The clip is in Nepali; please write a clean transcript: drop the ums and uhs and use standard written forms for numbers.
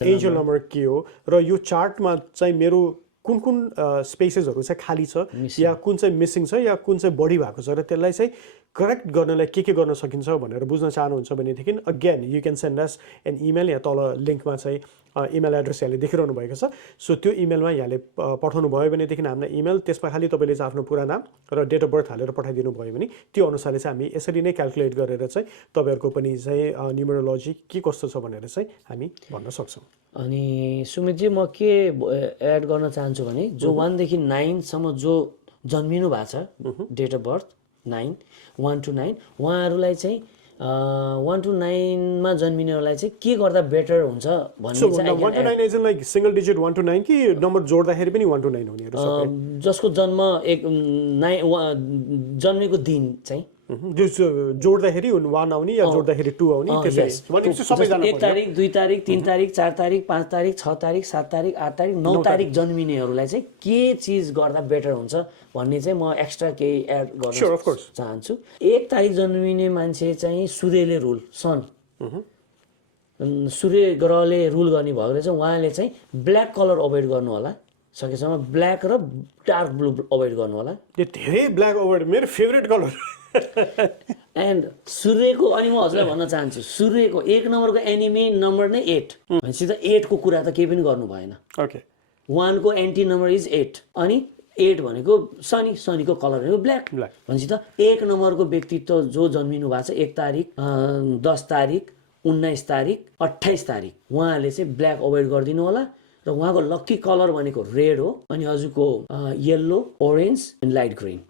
एन्जल नम्बर के हो र यो चार्टमा चाहिँ मेरो कुन कुन स्पेसेसहरू चाहिँ खाली छ या कुन चाहिँ मिसिङ छ या कुन चाहिँ बढी भएको छ र त्यसलाई चाहिँ करेक्ट गर्नलाई के गर्न सकिन्छ भनेर बुझ्न चाहनुहुन्छ भनेदेखि again you can send us an email या तल लिङ्कमा चाहिँ इमेल एड्रेस यहाँले देखिरहनु भएको छ सो त्यो इमेलमा यहाँले पठाउनु भयो भनेदेखि हामीलाई इमेल त्यसमा खालि तपाईँले चाहिँ आफ्नो पुरा नाम र डेट अफ बर्थ हालेर पठाइदिनु भयो भने त्यो अनुसारले चाहिँ हामी यसरी नै क्यालकुलेट गरेर चाहिँ तपाईँहरूको पनि चाहिँ न्युमरोलोजी के कस्तो छ भनेर चाहिँ हामी भन्न सक्छौँ अनि सुमितजी म के एड गर्न चाहन्छु भने जो 1 देखि 9 सम्म जो जन्मिनु भएको छ डेट अफ बर्थ 9 1 to 9 उहाँहरूलाई चाहिँ 1 to 9 मा जन्मिनेहरूलाई चाहिँ के गर्दा बेटर हुन्छ भन्ने चाहिँ 1 to 9 is like single digit 1 to 9 कि नम्बर जोड्दाखेरि पनि 1 to 9 हुनेहरू जसको जन्म जन्मेको दिन चाहिँ जोड्दाखेरि 1 आउने या जोड्दाखेरि 2 आउने त्यसरी 1 तारिक 2 तारिक 3 तारिक 4 तारिक 5 तारिक 6 तारिक 7 तारिक 8 तारिक 9 तारिक जन्मिनेहरूलाई चाहिँ के चिज गर्दा बेटर हुन्छ भन्ने चाहिँ म एक्स्ट्रा केही एड गर्न चाहन्छु 1 तारिक जन्मिने मान्छे चाहिँ सूर्यले रुल सन सूर्य ग्रहले रुल गर्ने भएको चाहिँ उहाँले चाहिँ ब्ल्याक कलर अभोइड गर्नु होला सकेसम्म ब्ल्याक र डार्क ब्लू अभोइड गर्नु होला यो धेरै ब्ल्याक अभोइड मेरो फेभरेट कलर एन्ड सूर्यको अनि म हजुरलाई भन्न चाहन्छु सूर्यको 1 नम्बरको एनिमी नम्बर नै 8 भनेपछि त 8 को कुरा त केही पनि गर्नु भएन ओके 1 को एन्टी नम्बर इज 8 अनि 8 भनेको शनिको कलर भनेको ब्ल्याक भनेपछि त 1 नम्बरको व्यक्तित्व जो जन्मिनु भएको छ 1 तारिक 10 तारिक 19 तारिक 28 तारिक उहाँले चाहिँ ब्ल्याक अभोइड गरिदिनु होला र उहाँको लक्की कलर भनेको रेड हो अनि हजुरको yellow orange and light green